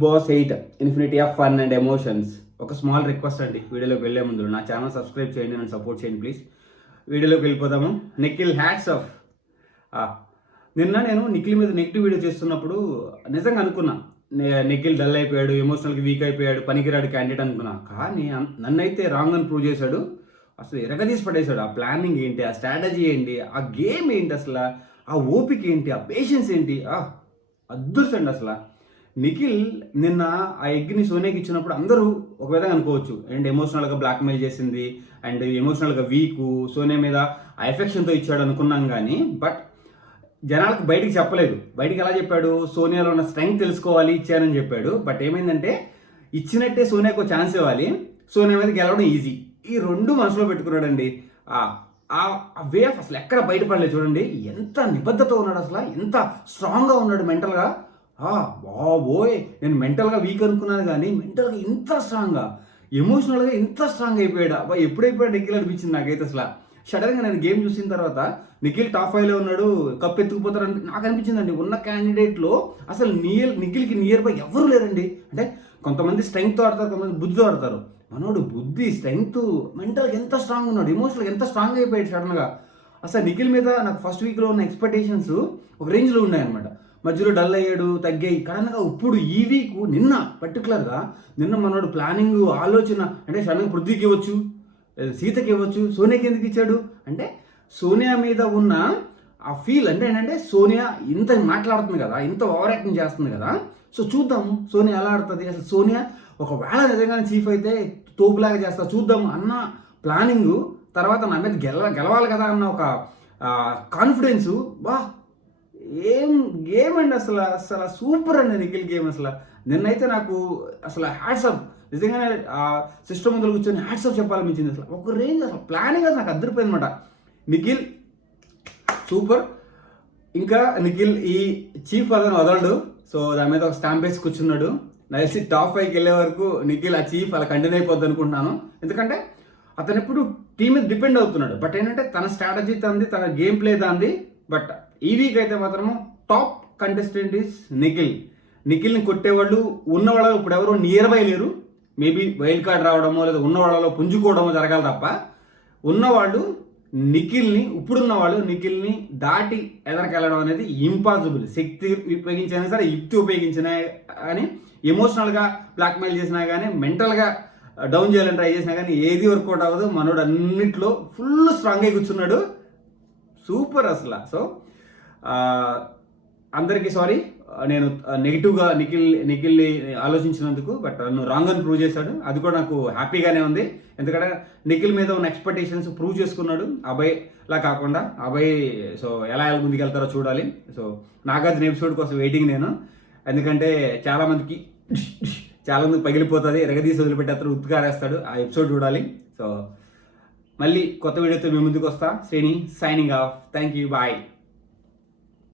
Boss 8 infinity of fun and emotions. ఒక small request అండి, వీడియోలోకి వెళ్ళే ముందు నా ఛానల్ సబ్స్క్రైబ్ చేయండి, నన్ను సపోర్ట్ చేయండి ప్లీజ్. వీడియోలోకి వెళ్ళిపోదాము. Nikhil hats off. నిన్న నేను నిఖిల్ మీద నెగిటివ్ వీడియో చేస్తున్నప్పుడు నిజంగా అనుకున్నా, నిఖిల్ డల్ అయిపోయాడు, ఎమోషనల్గా వీక్ అయిపోయాడు, పనికిరాడు క్యాండిడేట్ అనుకున్నా. కానీ నన్నైతే రాంగ్ అని ప్రూవ్ చేశాడు. అసలు ఎరగదీసి పడేశాడు. ఆ ప్లానింగ్ ఏంటి, ఆ స్ట్రాటజీ ఏంటి, ఆ గేమ్ ఏంటి, అసలు ఆ ఓపిక ఏంటి, ఆ పేషెన్స్ ఏంటి, అదృష్టండి అసలు. నిఖిల్ నిన్న ఆ ఎగ్ని సోనియాకి ఇచ్చినప్పుడు అందరూ ఒక విధంగా అనుకోవచ్చు, అండ్ ఎమోషనల్గా బ్లాక్మెయిల్ చేసింది, అండ్ ఎమోషనల్గా వీకు, సోనియా మీద ఆ ఎఫెక్షన్తో ఇచ్చాడు అనుకున్నాం. కానీ బట్ జనాలకు బయటికి చెప్పలేదు. బయటికి ఎలా చెప్పాడు, సోనియాలో ఉన్న స్ట్రెంగ్త్ తెలుసుకోవాలి ఇచ్చానని చెప్పాడు. బట్ ఏమైందంటే ఇచ్చినట్టే సోనియాకు ఛాన్స్ ఇవ్వాలి, సోనియా మీద గెలవడం ఈజీ. ఈ రెండు మనసులో పెట్టుకున్నాడండి. ఆ వే ఆఫ్ అసలు ఎక్కడ బయటపడలేదు. చూడండి ఎంత నిబద్ధత ఉన్నాడు, అసలు ఎంత స్ట్రాంగ్గా ఉన్నాడు మెంటల్గా. బాబోయ్, నేను మెంటల్గా వీక్ అనుకున్నాను కానీ మెంటల్గా ఇంత స్ట్రాంగ్గా, ఎమోషనల్గా ఇంత స్ట్రాంగ్ అయిపోయాడు. ఎప్పుడైపోయాడు నిఖిల్ అనిపించింది నాకైతే. అసలు సడన్గా నేను గేమ్ చూసిన తర్వాత నిఖిల్ టాప్ 5లో ఉన్నాడు, కప్ ఎత్తుకుపోతారని నాకు అనిపించిందండి. ఉన్న క్యాండిడేట్లో అసలు నిఖిల్కి నియర్ బై ఎవరు లేరండి. అంటే కొంతమంది స్ట్రెంగ్త్తో ఆడతారు, కొంతమంది బుద్ధితో ఆడతారు. మనోడు బుద్ధి, స్ట్రెంగ్త్, మెంటల్గా ఎంత స్ట్రాంగ్ ఉన్నాడు, ఎమోషనల్గా ఎంత స్ట్రాంగ్ అయిపోయాడు సడన్గా. అసలు నిఖిల్ మీద నాకు ఫస్ట్ వీక్లో ఉన్న ఎక్స్పెక్టేషన్స్ ఒక రేంజ్లో ఉన్నాయన్నమాట. మధ్యలో డల్ అయ్యాడు, తగ్గాయి. సడన్గా ఇప్పుడు ఈ వీక్ నిన్న పర్టికులర్గా నిన్న మనోడు ప్లానింగ్, ఆలోచన, అంటే సడన్గా పృథ్వీకి ఇవ్వచ్చు, సీతకి ఇవ్వచ్చు, సోనియాకి ఎందుకు ఇచ్చాడు అంటే సోనియా మీద ఉన్న ఆ ఫీల్. అంటే ఏంటంటే సోనియా ఇంత మాట్లాడుతుంది కదా, ఇంత ఓవర్ యాక్టింగ్ చేస్తుంది కదా, సో చూద్దాము సోనియా ఎలా ఆడుతుంది. అసలు సోనియా ఒకవేళ నిజంగానే చీఫ్ అయితే తోపులాగా చేస్తా, చూద్దాము అన్న ప్లానింగు. తర్వాత నా మీద గెలవాలి కదా అన్న ఒక కాన్ఫిడెన్సు. ఏం గేమ్ అండి అసలు. అసలు సూపర్ అండి నిఖిల్ గేమ్. అసలు నిన్నైతే నాకు అసలు హ్యాట్సప్, నిజంగానే ఆ సిస్టమ్ ముందు కూర్చొని హ్యాట్సప్ చెప్పాలనిపించింది. అసలు ఒక రేంజ్, అసలు ప్లానింగ్ అసలు నాకు అద్దరిపోయింది అనమాట. నిఖిల్ సూపర్. ఇంకా నిఖిల్ ఈ చీఫ్ అతను వదలడు, సో దాని మీద ఒక స్టాంప్ వేసి కూర్చున్నాడు. నాకు తెలిసి టాప్ 5కి వెళ్ళే వరకు నిఖిల్ ఆ చీఫ్ అలా కంటిన్యూ అయిపోద్ది అనుకుంటున్నాను. ఎందుకంటే అతను ఎప్పుడు టీం మీద డిపెండ్ అవుతున్నాడు. బట్ ఏంటంటే తన స్ట్రాటజీ తంది, తన గేమ్ ప్లే తంది. బట్ ఈ వీక్ అయితే మాత్రము టాప్ కంటెస్టెంట్ ఈస్ నిఖిల్. నిఖిల్ని కొట్టేవాళ్ళు ఉన్నవాళ్ళు ఇప్పుడు ఎవరు నియర్ బై లేరు. మేబీ వైల్డ్ కార్డ్ రావడమో లేదా ఉన్న వాళ్ళలో పుంజుకోవడమో జరగాలి తప్ప ఉన్నవాళ్ళు నిఖిల్ని, ఇప్పుడున్న వాళ్ళు నిఖిల్ని దాటి ఎదరికెళ్ళడం అనేది ఇంపాసిబుల్. శక్తి ఉపయోగించినా సరే, యుక్తి ఉపయోగించినా కానీ, ఎమోషనల్గా బ్లాక్మెయిల్ చేసినా కానీ, మెంటల్గా డౌన్ చేయాలని ట్రై చేసినా కానీ ఏది వర్కౌట్ అవ్వదు. మనోడు అన్నిట్లో ఫుల్ స్ట్రాంగ్గా కూర్చున్నాడు. సూపర్ అసలు. సో అందరికీ సారీ, నేను నెగిటివ్గా నిఖిల్ని ఆలోచించినందుకు. బట్ నన్ను రాంగ్ అని ప్రూవ్ చేశాడు. అది కూడా నాకు హ్యాపీగానే ఉంది. ఎందుకంటే నిఖిల్ మీద ఉన్న ఎక్స్పెక్టేషన్స్ ప్రూవ్ చేసుకున్నాడు. అభయ్లా కాకుండా అభయ్ సో ఎలా ముందుకెళ్తారో చూడాలి. సో నాగార్జున ఎపిసోడ్ కోసం వెయిటింగ్ నేను. ఎందుకంటే చాలామందికి పగిలిపోతుంది, ఎరగదీసి వదిలిపెట్టేస్తారు, ఉత్తుకారేస్తాడు. ఆ ఎపిసోడ్ చూడాలి. సో మళ్ళీ కొత్త వీడియోతో మీ ముందుకు వస్తా. Shreni signing off. Thank you, bye.